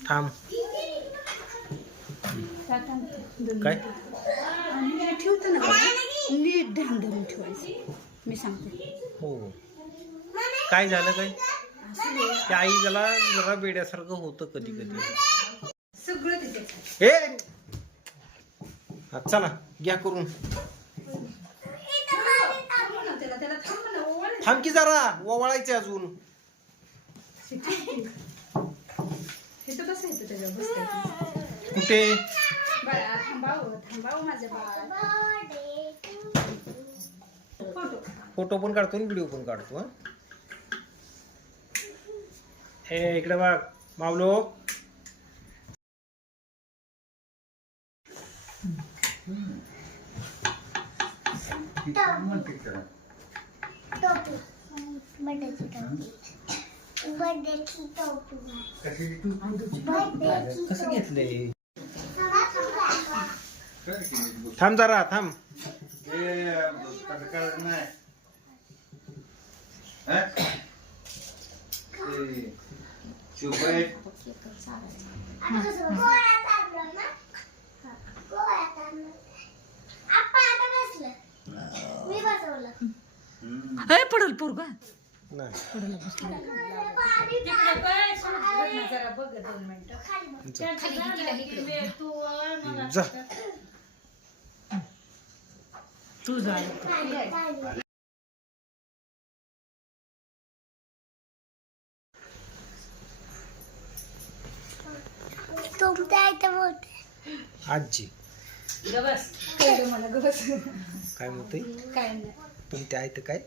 थांब. काय ठेवतो ना नीट ध्यान धरून ठेवायचं मी सांगते. हो काय झालं काय त्या आई जरा जरा बेड्यासारखं होतं कधी कधी सगळं तिथे हे. चला घ्या करून. थांब की जरा ओवाळायचे अजून. हे तर कसं येतं त्याच्या बसतं कुठे बाळा थांबाव माझ्या बाळा. फोटो पण काढतो आणि व्हिडिओ पण काढतो. हे इकडे बघ मावलो. कसं घेतलंय थांब जरा थांब. पडल पोरगा नाही जरा बघ 2 मिनिटं जा तू जा. आजी गबस मला गबस काय म्हणते काय नाही तुमच्या आहे तर काय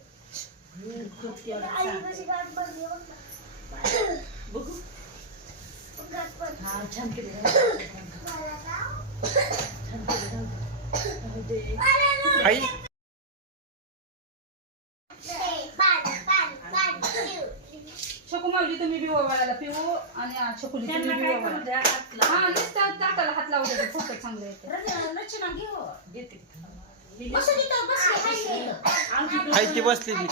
आई. शकू मावली तुम्ही बी ओवाळायला पिऊ आणि शकूली तुम्ही बी ओवाळा. हा नुसतं ताटाला हात लावू द्या फोटो चांगले येते. आई ती बसलेली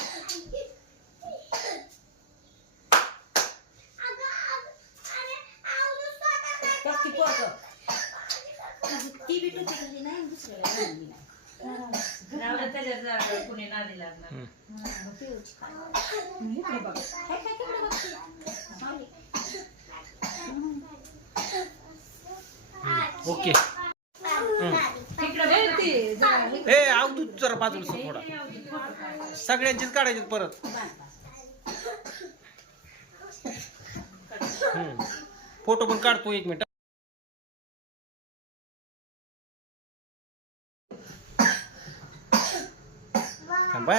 ओके. ए आव तू जरा बाजूला थोडा सगळ्यांचीच काढायची परत. फोटो पण काढतो 1 मिनिट. थांबा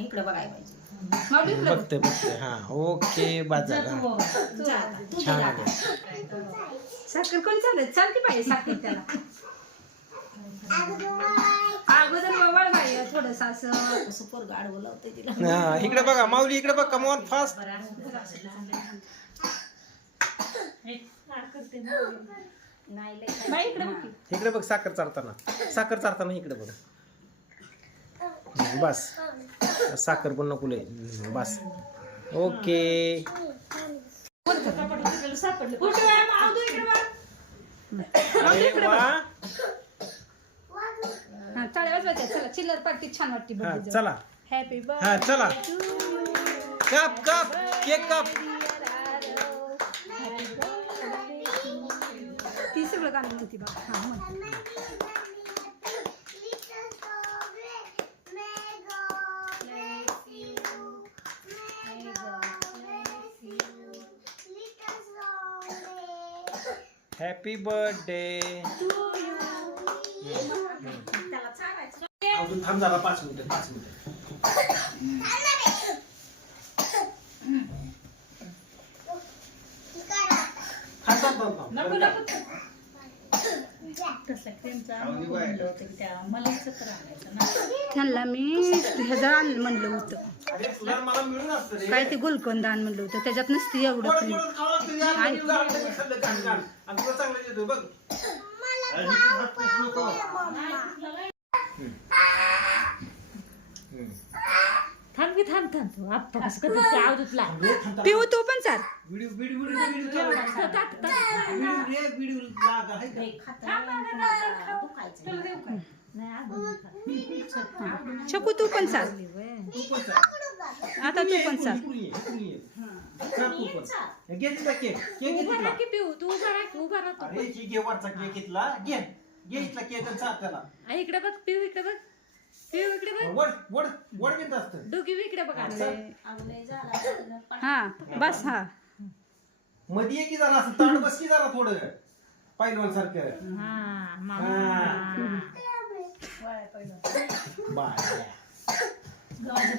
इकडे बघायला पाहिजे. बघते बघते. हा ओके बाजा छान आहे. साखर कोण चालत चालते पाहिजे साखर त्याला अगोदर वळ बाई थोडस असं सुपर गाड बोलवते तिला. हा इकडे बघा माऊली इकडे बघ कम ऑन फास्ट. इकडे बघ साखर चारताना इकडे बघ. बस साखर पण नको लय बस. ओके चला चिल्लर पार्टी छान वाटते. चला हॅपी हा चला कप कप केक कप. ती सगळं गाणं म्हणते बघा. हा म्हण. Happy birthday. अजून थांब जरा 5 मिनिटं 5 मिनिटं. त्यांना मी ह्याचं आण म्हणलं होतं काय ते गुलकंद आण म्हणलं होतं त्याच्यात नसते एवढं क्रीम. थांब की थांब तू आप्पा कसं करतात ते आवडतला पिऊ तू पण चाल. व्हिडिओ व्हिडिओ व्हिडिओ व्हिडिओ लागा आहे का? शकू तू पण चाल. तू पण चाल. आता तू पण चाल. इकडून ये, इकडून ये. चाल तू पण. घे तिथला केक. केक घे उभा तिथला. राहा की पिऊ तू उभा राहा की उभा राहा अरे ही घे वरचा केक इथला. घे. घे इथला केक आणि चाल त्याला. तू इकडे बघ पिऊ इकडे बघ पिऊ इकडे बघ वड वड वड घेत असतं. डोकी इकडे बघ हा बस हा. मध्ये ये की जरा असं ताण बस की जरा थोडं पैलवान सारखं. हा मामा बाय.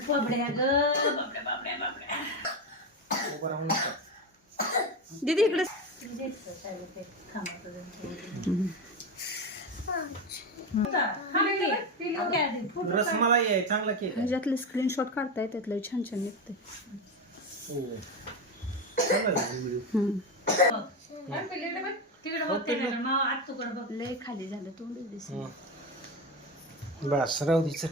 पबड्या ग उभं राहून बस. दीदी इकडे. रसमलाई आहे चांगला केक आहे. ह्याच्यातले स्क्रीनशॉट काढताय त्यातलं छान छान निघते. हो. चांगला आहे व्हिडिओ. तिकडे बघ तिकडे मग आत तुकडे बघ लय खाली झालं तोंड दिसत. बस राहू दे.